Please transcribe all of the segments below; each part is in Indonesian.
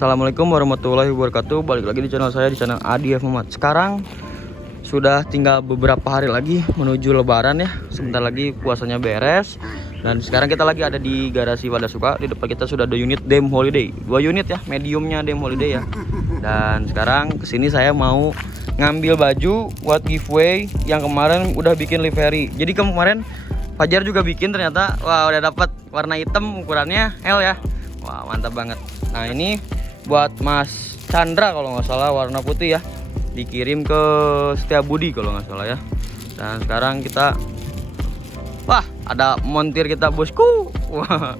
Assalamualaikum warahmatullahi wabarakatuh. Balik lagi di channel saya, di channel Adi F. Muhammad. Sekarang sudah tinggal beberapa hari lagi menuju lebaran ya. Sebentar lagi puasanya beres. Dan sekarang kita lagi ada di garasi Wadasuka. Di depan kita sudah ada unit Dame Holiday. 2 unit ya, mediumnya Dame Holiday ya. Dan sekarang kesini saya mau ngambil baju buat giveaway yang kemarin udah bikin livery. Jadi kemarin Fajar juga bikin ternyata. Wah, udah dapat warna hitam, ukurannya L ya. Wah, mantap banget. Nah, ini buat Mas Chandra kalau nggak salah, warna putih ya. Dikirim ke Setiabudi kalau nggak salah ya. Dan sekarang kita, wah, ada montir kita bosku. Wah.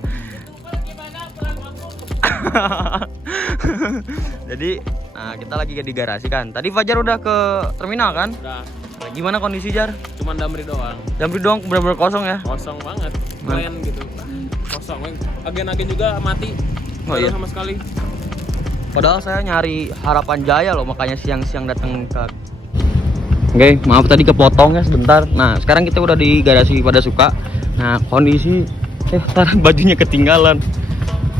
Jadi, nah kita lagi di garasi kan. Tadi Fajar udah ke terminal kan? Udah. Nah, gimana kondisi Jar? Cuman Damri doang. Damri doang, bener-bener kosong ya? Kosong banget. Keren gitu. Kosong. Agen-agen juga mati. Oh, iya? Sama sekali. Padahal saya nyari Harapan Jaya loh, makanya siang-siang datang ke. Oke, maaf tadi kepotong ya sebentar. Nah, sekarang kita udah di garasi Wadasuka. Nah, kondisi tar bajunya ketinggalan.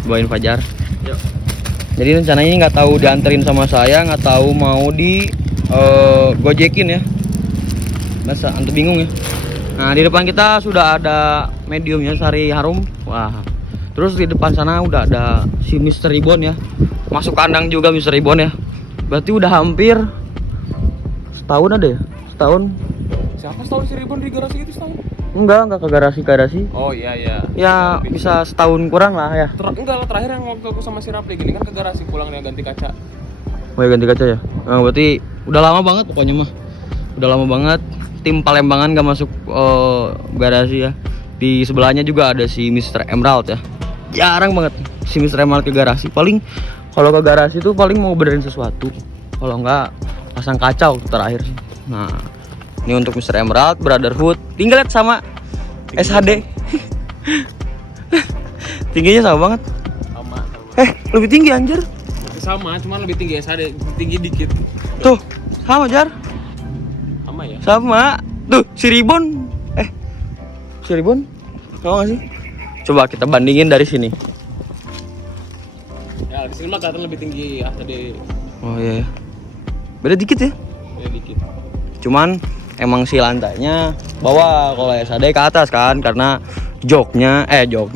Bawain Fajar. Yuk. Jadi rencananya ini nggak tahu dianterin sama saya, nggak tahu mau di gojekin ya. Masa antum bingung ya. Nah, di depan kita sudah ada mediumnya Sari Harum. Wah. Terus di depan sana udah ada si Mr. Ribbon ya. Masuk kandang juga Mr. Ribbon ya. Berarti udah hampir setahun ada ya? Setahun? Siapa setahun si Ribbon di garasi itu setahun? Enggak ke garasi. Oh iya iya. Ya bisa setahun kurang lah ya. Enggak, terakhir yang waktu aku sama si Rapli gini kan ke garasi pulang dia ganti kaca. Oh ya, ganti kaca ya. Nah, berarti udah lama banget pokoknya mah. Udah lama banget. Tim Palembangan gak masuk garasi ya. Di sebelahnya juga ada si Mr. Emerald ya. Jarang banget si Mr. Emerald ke garasi. Paling kalau ke garasi tuh paling mau benerin sesuatu. Kalau enggak pasang kaca waktu terakhir sih. Nah, ini untuk Mr. Emerald, Brotherhood. Tinggal lihat sama SHD. Tingginya sama banget. Sama. Lebih tinggi anjir. Sama, cuma lebih tinggi SAD, tinggi dikit. Tuh, sama Jar. Sama ya? Sama. Tuh, si Ribbon. Si Ribbon. Tahu gak sih? Coba kita bandingin dari sini. Ya, di sini mah kelihatan lebih tinggi SAD. Oh iya. Beda dikit ya. Ya dikit. Cuman emang si lantainya bawah, kalau SAD ke atas kan, karena joknya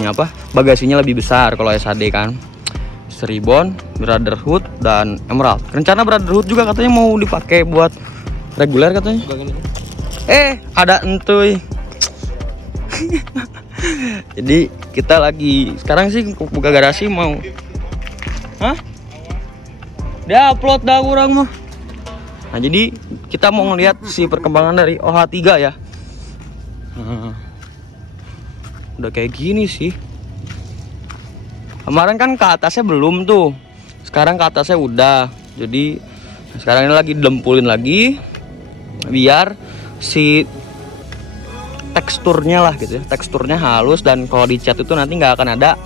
apa? Bagasinya lebih besar kalau SAD kan. Ribbon, Brotherhood dan Emerald. Rencana Brotherhood juga katanya mau dipakai buat reguler katanya. Ada entuy. Jadi kita lagi sekarang sih buka garasi mau. Hah? Dia upload dah kurang mah. Nah, jadi kita mau ngeliat si perkembangan dari OH3 ya. Udah kayak gini sih. Kemarin kan ke atasnya belum tuh. Sekarang ke atasnya udah. Jadi sekarang ini lagi dilempulin lagi biar si teksturnya lah gitu ya. Teksturnya halus dan kalau dicat itu nanti nggak akan ada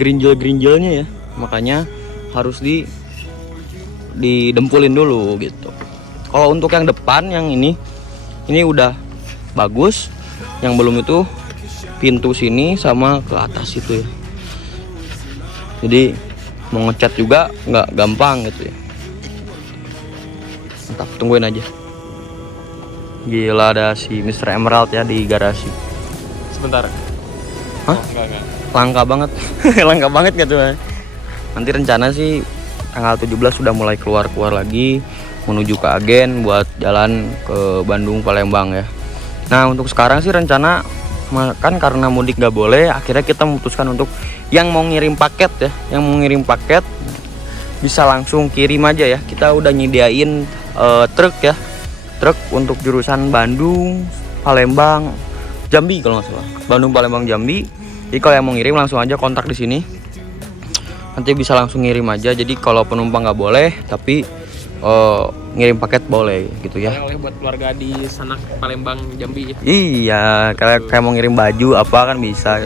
gerinjel-gerinjelnya ya. Makanya harus didempulin dulu gitu. Kalau untuk yang depan yang ini udah bagus. Yang belum itu pintu sini sama ke atas itu ya. Jadi mau ngecat juga nggak gampang gitu ya. Mantap, tungguin aja. Gila, ada si Mr. Emerald ya di garasi. Sebentar. Hah? Enggak. Langka banget. Langka banget gitu ya. Nanti rencana sih tanggal 17 sudah mulai keluar lagi menuju ke agen buat jalan ke Bandung Palembang ya. Nah, untuk sekarang sih rencana kan karena mudik gak boleh, akhirnya kita memutuskan untuk yang mau ngirim paket ya, yang mau ngirim paket bisa langsung kirim aja ya. Kita udah nyediain truk ya, truk untuk jurusan Bandung, Palembang, Jambi kalau nggak salah. Bandung, Palembang, Jambi. Jadi kalau yang mau ngirim langsung aja kontak di sini. Nanti bisa langsung ngirim aja. Jadi kalau penumpang nggak boleh, tapi ngirim paket boleh gitu ya. Oleh buat keluarga di sana Palembang, Jambi. Iya, kayak mau ngirim baju apa kan bisa.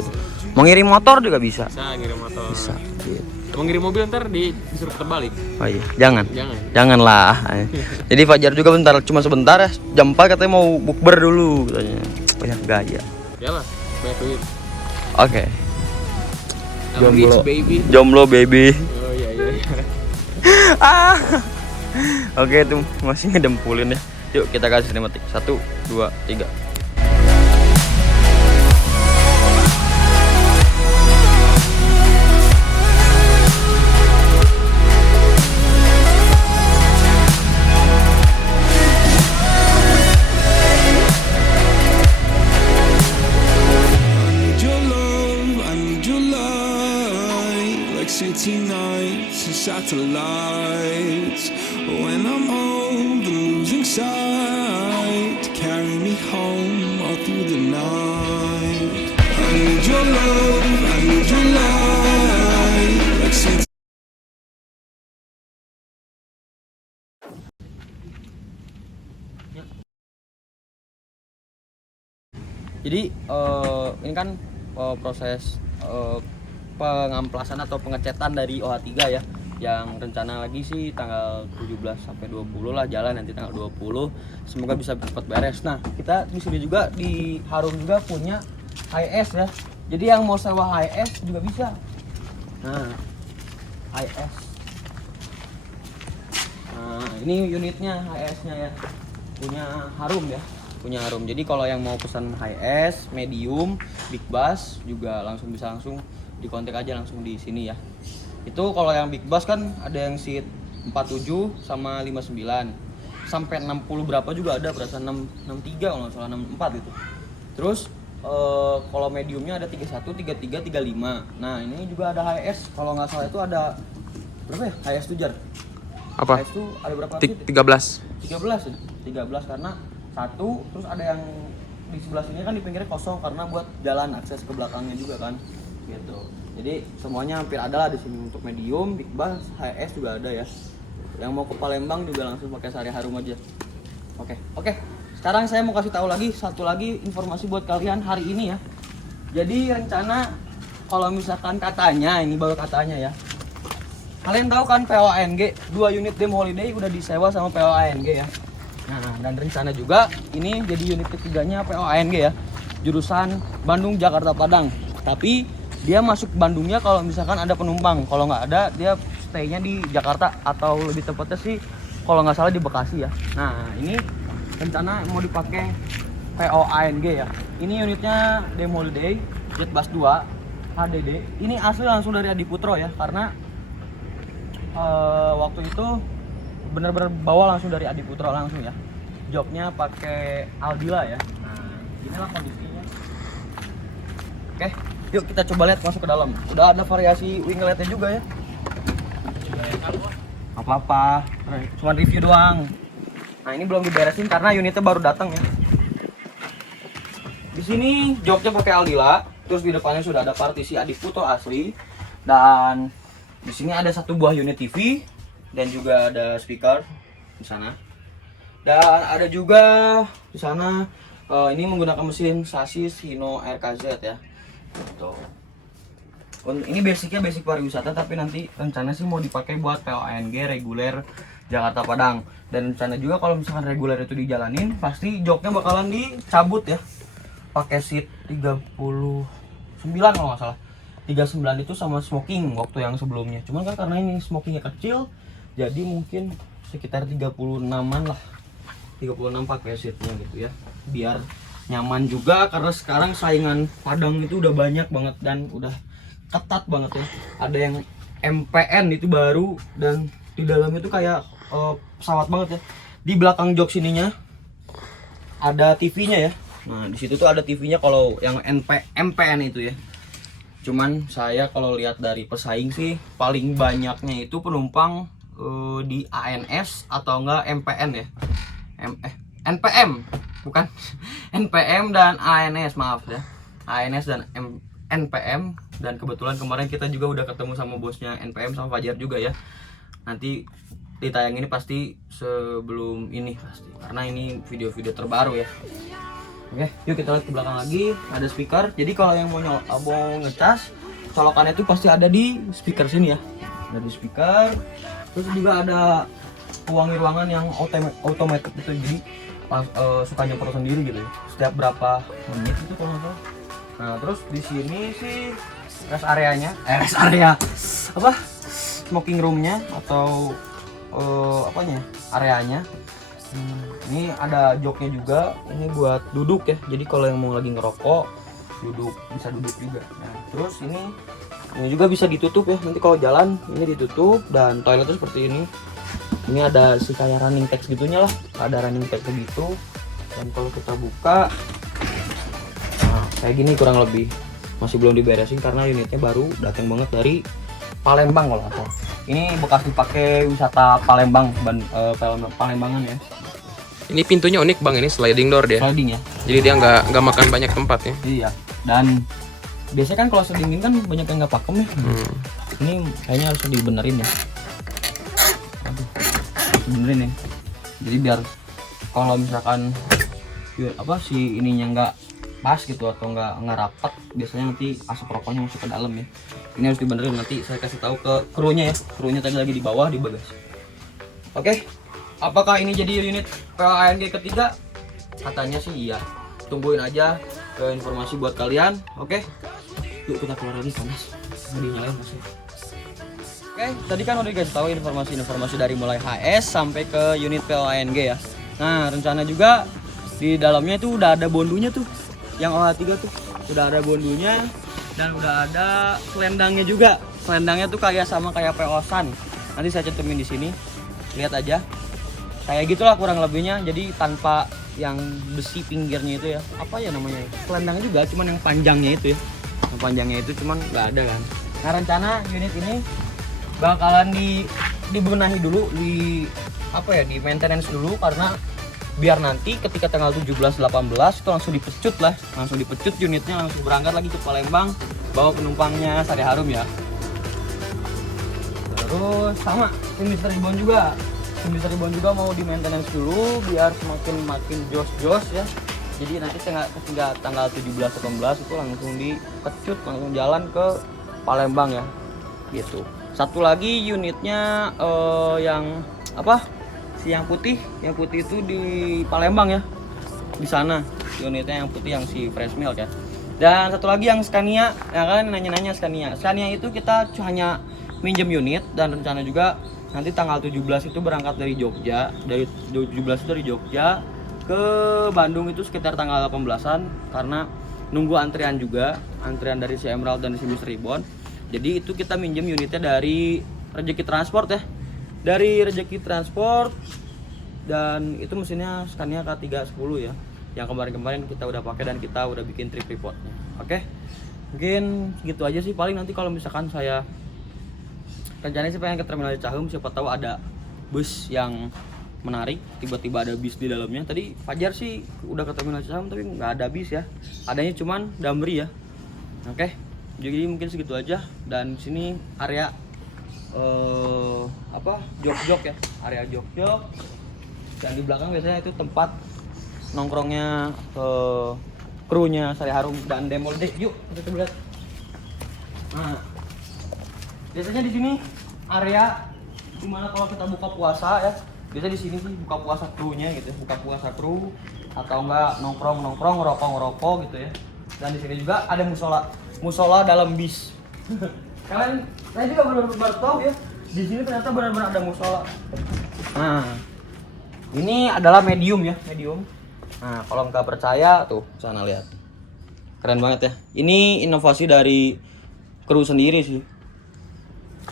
Mau ngirim motor juga bisa. Bisa ngirim motor. Bisa. Gitu. Mau ngirim mobil ntar disuruh putar balik. Oh iya, jangan. Jangan. Janganlah. Jadi Fajar juga cuma sebentar ya. Jam 4 katanya mau bukber dulu katanya. Banyak gaya. Iyalah, banyak duit. Oke. Jomblo baby. Jomblo baby. Oh iya. Oke, itu masih ngedempulin ya. Yuk kita kasih sinematik. 1, 2, 3. City nights and satellites. When I'm old and losing sight, carry me home all through the night. I need your love, I need your light. Like city. Jadi ini kan proses pengamplasan atau pengecetan dari OH3 ya, yang rencana lagi sih tanggal 17 sampai 20 lah jalan, nanti tanggal 20 semoga bisa cepat beres. Nah, kita di sini juga di Harum juga punya HIS ya, jadi yang mau sewa HIS juga bisa. Nah, HIS, nah ini unitnya HIS nya ya, punya Harum ya, punya Harum. Jadi kalau yang mau pesan HIS, medium, big bass juga langsung bisa dikontak aja langsung di sini ya. Itu kalau yang big bass kan ada yang seat 47 sama 59 sampai 60 berapa juga ada, perasaan 63 kalau nggak salah, 64 gitu. Terus kalau mediumnya ada 31, 33, 35. Nah ini juga ada HIS, kalau nggak salah itu ada berapa ya HIS tuh Jar? Apa? HIS tuh ada berapa? 13. 13 karena satu, terus ada yang di sebelah sini kan di pinggirnya kosong karena buat jalan akses ke belakangnya juga kan gitu. Jadi semuanya hampir ada lah di sini untuk medium, big bass, HIS juga ada ya. Yang mau ke Palembang juga langsung pakai Sari Harum aja. Oke. Sekarang saya mau kasih tahu lagi satu lagi informasi buat kalian hari ini ya. Jadi rencana kalau misalkan katanya, ini baru katanya ya. Kalian tahu kan POANG 2 unit Dem Holiday udah disewa sama POANG ya. Nah, dan rencana juga ini jadi unit ketiganya POANG ya. Jurusan Bandung Jakarta Padang. Tapi dia masuk Bandungnya kalau misalkan ada penumpang, kalau nggak ada dia stay-nya di Jakarta atau lebih tepatnya sih kalau nggak salah di Bekasi ya. Nah ini rencana mau dipakai POANG ya. Ini unitnya Dem Holiday Jetbus 2 HDD. Ini asli langsung dari Adi Putro ya, karena waktu itu bener-bener bawa langsung dari Adi Putro langsung ya. Joknya pakai Aldila ya. Nah inilah kondisinya. Oke. Yuk kita coba lihat masuk ke dalam. Udah ada variasi wingletnya juga ya. Apa-apa, cuma review doang. Nah ini belum diberesin karena unitnya baru datang ya. Di sini joknya pakai Aldila, terus di depannya sudah ada partisi Adi Putro asli, dan di sini ada satu buah unit TV dan juga ada speaker di sana. Dan ada juga di sana ini menggunakan mesin sasis Hino RKZ ya. Gitu. Ini basic pariwisata, tapi nanti rencana sih mau dipakai buat POANG reguler Jakarta Padang. Dan rencana juga kalau misalkan reguler itu dijalanin, pasti joknya bakalan dicabut ya. Pakai seat 39 kalau nggak salah. 39 itu sama smoking waktu yang sebelumnya. Cuman kan karena ini smokingnya kecil, jadi mungkin sekitar 36an lah. 36 pakai seatnya gitu ya. Biar nyaman juga, karena sekarang saingan Padang itu udah banyak banget dan udah ketat banget ya. Ada yang MPN itu baru dan di dalamnya tuh kayak pesawat banget ya. Di belakang jok sininya ada TV-nya ya. Nah, di situ tuh ada TV-nya kalau yang MPN itu ya. Cuman saya kalau lihat dari pesaing sih paling banyaknya itu penumpang di ANS atau enggak MPN ya. NPM bukan NPM dan ANS, maaf ya, ANS dan NPM. Dan kebetulan kemarin kita juga udah ketemu sama bosnya NPM sama Fajar juga ya. Nanti ditayang ini pasti sebelum ini pasti, karena ini video-video terbaru ya. Oke, yuk kita lihat ke belakang lagi. Ada speaker, jadi kalau yang mau ngecas colokannya itu pasti ada di speaker sini ya. Ada di speaker. Terus juga ada pewangi ruangan yang otomatis itu, jadi suka nyemprot sendiri gitu ya, setiap berapa menit itu kalau nggak salah. Nah terus di sini sih rest area smoking roomnya atau apanya? Areanya. Ini ada joknya juga. Ini buat duduk ya. Jadi kalau yang mau lagi ngerokok, duduk bisa duduk juga. Nah, terus ini juga bisa ditutup ya. Nanti kalau jalan ini ditutup dan toiletnya seperti ini. Ini ada si kayak running text gitunya lah. Ada running text begitu. Dan kalau kita buka, nah kayak gini kurang lebih. Masih belum diberesin karena unitnya baru datang banget dari Palembang kalau nggak salah. Ini bekas dipakai wisata Palembang, Palembangan ya. Ini pintunya unik bang, ini sliding door dia. Sliding ya. Jadi dia nggak makan banyak tempat ya. Iya. Dan biasanya kan kalau sliding kan banyak yang nggak pakem ya. Ini kayaknya harus dibenerin ya. Aduh, benerin ya. Jadi biar kalau misalkan si ininya nggak pas gitu atau nggak rapat, biasanya nanti asap rokoknya masuk ke dalam ya. Ini harus dibenerin, nanti saya kasih tahu ke krunya ya. Krunya tadi lagi di bawah di bagasi. Oke, apakah ini jadi unit PLANG ketiga? Katanya sih iya. Tungguin aja informasi buat kalian. Oke, yuk kita keluar lagi panas. Mau dinyalain masih. Oke, tadi kan udah dikasih tahu informasi dari mulai HS sampai ke unit PLANG ya. Nah, rencana juga di dalamnya itu udah ada bondunya tuh. Yang OH3 tuh udah ada bondunya dan udah ada selendangnya juga. Selendangnya tuh sama kayak PO-san. Nanti saya cantumin di sini. Lihat aja. Kayak gitulah kurang lebihnya. Jadi tanpa yang besi pinggirnya itu ya. Apa ya namanya? Selendang juga, cuman yang panjangnya itu ya. Yang panjangnya itu cuman nggak ada kan. Nah, rencana unit ini bakalan dibenahi dulu, di maintenance dulu, karena biar nanti ketika tanggal 17-18 itu langsung dipecut unitnya, langsung berangkat lagi ke Palembang bawa penumpangnya Sari Harum ya. Terus sama tim Mr. Ribbon juga mau di maintenance dulu biar makin jos ya. Jadi nanti ketika tanggal 17-18 itu langsung dipecut, langsung jalan ke Palembang ya gitu. Satu lagi unitnya yang putih itu di Palembang ya, di sana unitnya yang putih yang si fresh milk ya. Dan satu lagi yang Scania, ya kan nanya Scania itu kita hanya minjem unit, dan rencana juga nanti tanggal 17 itu berangkat dari Jogja, dari Jogja ke Bandung itu sekitar tanggal 18-an, karena nunggu antrian dari si Emerald dan si Mr. Ribbon. Jadi itu kita minjem unitnya dari Rezeki Transport ya. Dari Rezeki Transport, dan itu mesinnya Scania K310 ya, yang kemarin kita udah pakai dan kita udah bikin trip reportnya. Oke, mungkin gitu aja sih. Paling nanti kalau misalkan saya rencananya sih pengen ke Terminal Cahum, siapa tahu ada bus yang menarik, tiba-tiba ada bis di dalamnya. Tadi Fajar sih udah ke Terminal Cahum tapi nggak ada bis ya, adanya cuman Damri ya. Oke, jadi mungkin segitu aja. Dan sini area jok-jok ya, area jok-jok. Dan di belakang biasanya itu tempat nongkrongnya krunya Sari Harum dan Demolde. Yuk kita lihat. Nah, biasanya di sini area dimana kalau kita buka puasa ya, biasanya di sini sih buka puasa krunya gitu, buka puasa kru atau enggak nongkrong ngerokok gitu ya. Dan di sini juga ada musola dalam bis. Saya juga baru tahu ya, di sini ternyata benar-benar ada musola. Nah, ini adalah medium ya, medium. Nah, kalau nggak percaya tuh sana lihat, keren banget ya. Ini inovasi dari kru sendiri sih.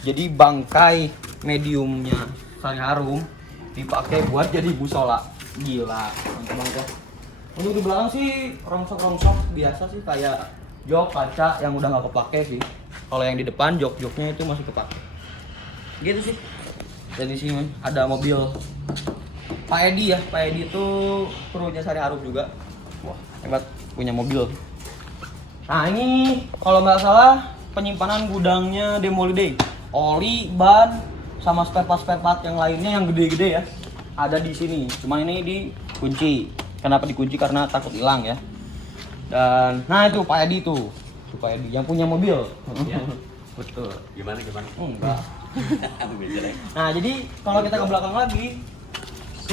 Jadi bangkai mediumnya Sari Harum dipakai buat jadi musola. Gila, mantap banget ya. Untuk di belakang sih rongsok biasa sih, kayak jok kaca yang udah nggak kepake sih. Kalau yang di depan jok-joknya itu masih kepake. Gitu sih. Dan di sini ada mobil Pak Edi ya. Pak Edi itu krunya Sari Harum juga. Wah, hebat punya mobil. Nah, ini kalau nggak salah penyimpanan gudangnya Demoliday. Oli, ban, sama spare part yang lainnya yang gede-gede ya, ada di sini. Cuman ini dikunci. Kenapa dikunci? Karena takut hilang ya. Dan nah itu Pak Edi tuh. Itu Pak Edi yang punya mobil. Ya. Betul. Gimana? Enggak. Nah, jadi kalau kita ke belakang lagi.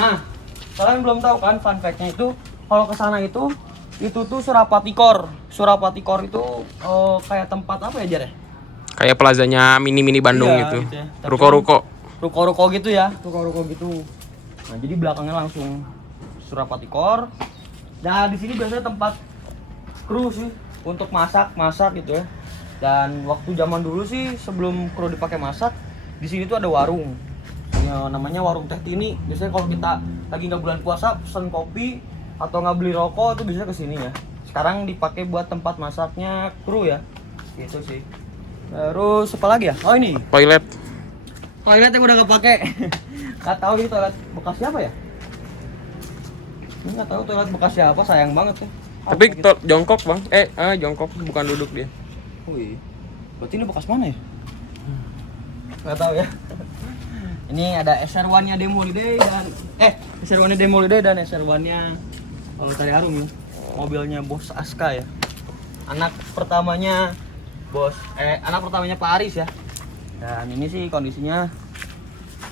Nah, kalian belum tahu kan fun fact-nya itu, kalau ke sana itu tuh Surapati Core. Surapati Core itu kayak tempat apa ya, Jar ya? Kayak plazanya mini Bandung Iya, gitu. ya. Ruko-ruko. ruko-ruko gitu ya, ruko-ruko gitu. Nah, jadi belakangnya langsung Surapati Core. Dan di sini biasanya tempat kru sih untuk masak gitu ya. Dan waktu zaman dulu sih sebelum kru dipakai masak, di sini tuh ada warung. Ya, namanya warung Teh Tini. Biasanya kalau kita lagi nggak bulan puasa, pesen kopi atau nggak beli rokok tuh bisa ke sini ya. Sekarang dipakai buat tempat masaknya kru ya. Gitu sih. Terus apa lagi ya? Oh ini. Toilet yang udah gak pakai. Gak tahu ini toilet bekas siapa ya? Ini gak tahu toilet bekas siapa, sayang banget ya. Tapi jongkok bang, jongkok bukan duduk dia. Oh iya. Berarti ini bekas mana ya? Gak tahu ya. Ini ada SR1-nya Demoliday dan SR1-nya Demoliday dan SR1-nya Tari Harum ya. Mobilnya Bos Aska ya. Anak pertamanya Pak Aris ya. Dan ini sih kondisinya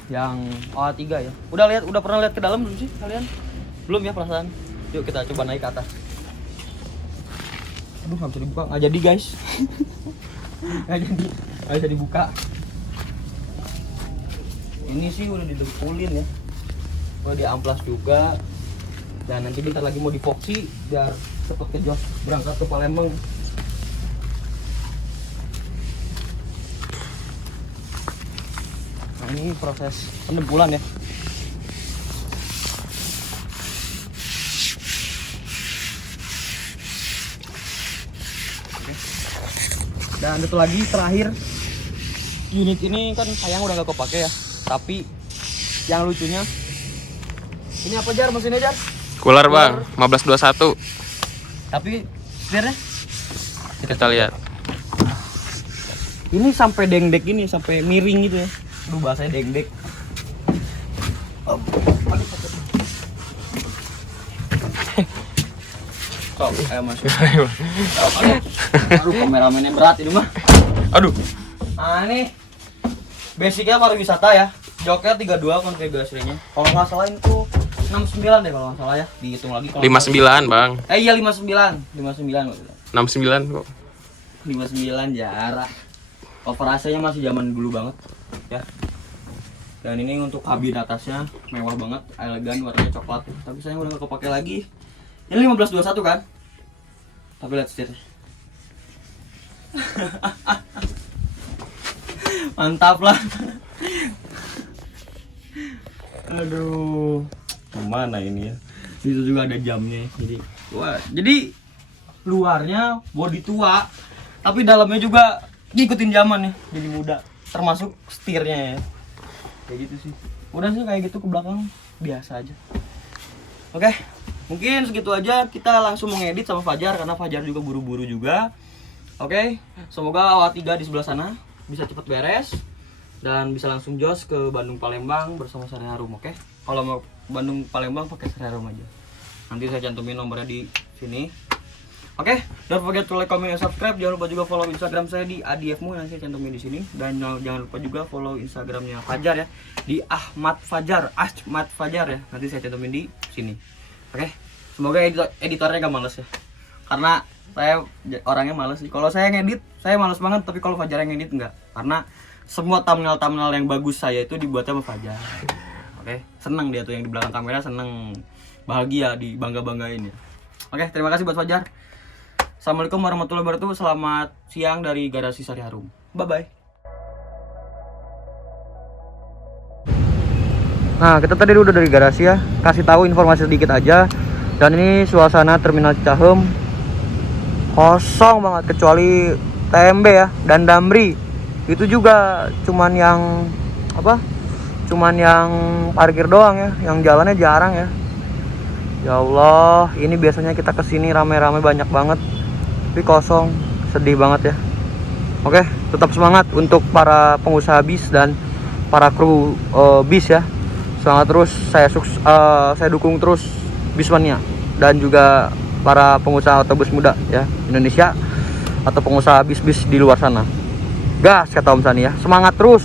yang OA3 ya. Udah pernah lihat ke dalam belum sih kalian? Belum ya perasaan? Yuk kita coba naik ke atas. Aduh, nggak bisa dibuka, nggak jadi guys. nggak bisa dibuka. Ini sih udah didengkulin ya. Udah diamplas juga. Dan nanti bentar lagi mau divoksi biar cepet ke Jos berangkat ke Palembang. Nah, ini proses pendempulan ya. Oke. Dan satu lagi terakhir, unit ini kan sayang udah gak kepake ya. Tapi yang lucunya, ini apa Jar mesinnya Jar? Cooler bang, 1521. Tapi setirnya Kita lihat. ini sampai dengdek ini, sampai miring gitu ya. Aduh bahasanya dengdek. Sok, ayo mas. Aduh kameramennya berat ini mah. Aduh. Nah ini basicnya pariwisata ya. Joknya 32 konfigurasinya. Kalau nggak salah itu 69 deh kalau nggak salah ya. Dihitung lagi kalau 59 bang. Iya 59 69 kok. 59 jarak. Operasinya masih zaman dulu banget ya. Dan ini untuk kabin atasnya mewah banget, elegan, warnanya coklat. Tapi saya udah gak kepake lagi. Ini 1521 kan? Tapi lihat setirnya. Mantap lah. Aduh, kemana ini ya? Itu juga ada jamnya. Jadi luarnya bodi tua, tapi dalamnya juga ngikutin zaman ya, jadi muda. Termasuk setirnya ya. Kayak gitu sih. Udah sih kayak gitu ke belakang biasa aja. Oke, mungkin segitu aja. Kita langsung mengedit sama Fajar karena Fajar juga buru-buru juga. Oke, semoga OA3 di sebelah sana bisa cepat beres dan bisa langsung jos ke Bandung Palembang bersama Sari Harum. Oke, kalau mau Bandung Palembang pakai Sari Harum aja. Nanti saya cantumin nomornya di sini. Oke, don't forget to like, comment, and subscribe. Jangan lupa juga follow Instagram saya di ADFmu, nanti saya cantumin di sini. Dan jangan lupa juga follow Instagramnya Fajar ya, di Ahmad Fajar ya. Nanti saya cantumin di sini. Oke, semoga editornya gak males ya, karena saya orangnya males sih. Kalau saya ngedit, saya males banget. Tapi kalau Fajar yang ngedit enggak, karena semua thumbnail yang bagus saya itu dibuatnya sama Fajar. Oke, seneng dia tuh yang di belakang kamera, seneng, bahagia, dibangga-banggain ya. Oke, terima kasih buat Fajar. Assalamualaikum warahmatullahi wabarakatuh. Selamat siang dari Garasi Sari Harum. Bye-bye. Nah, kita tadi udah dari garasi ya. Kasih tahu informasi sedikit aja. Dan ini suasana Terminal Cicahem kosong banget kecuali TMB ya dan Damri. Itu juga cuman yang parkir doang ya, yang jalannya jarang ya. Ya Allah, ini biasanya kita kesini rame-rame banyak banget. Tapi kosong, sedih banget ya. Oke, tetap semangat untuk para pengusaha bis dan para kru bis ya. Semangat terus, saya dukung terus Bismania dan juga para pengusaha otobus muda ya Indonesia atau pengusaha bis-bis di luar sana. Gas kata Om Sani ya, semangat terus.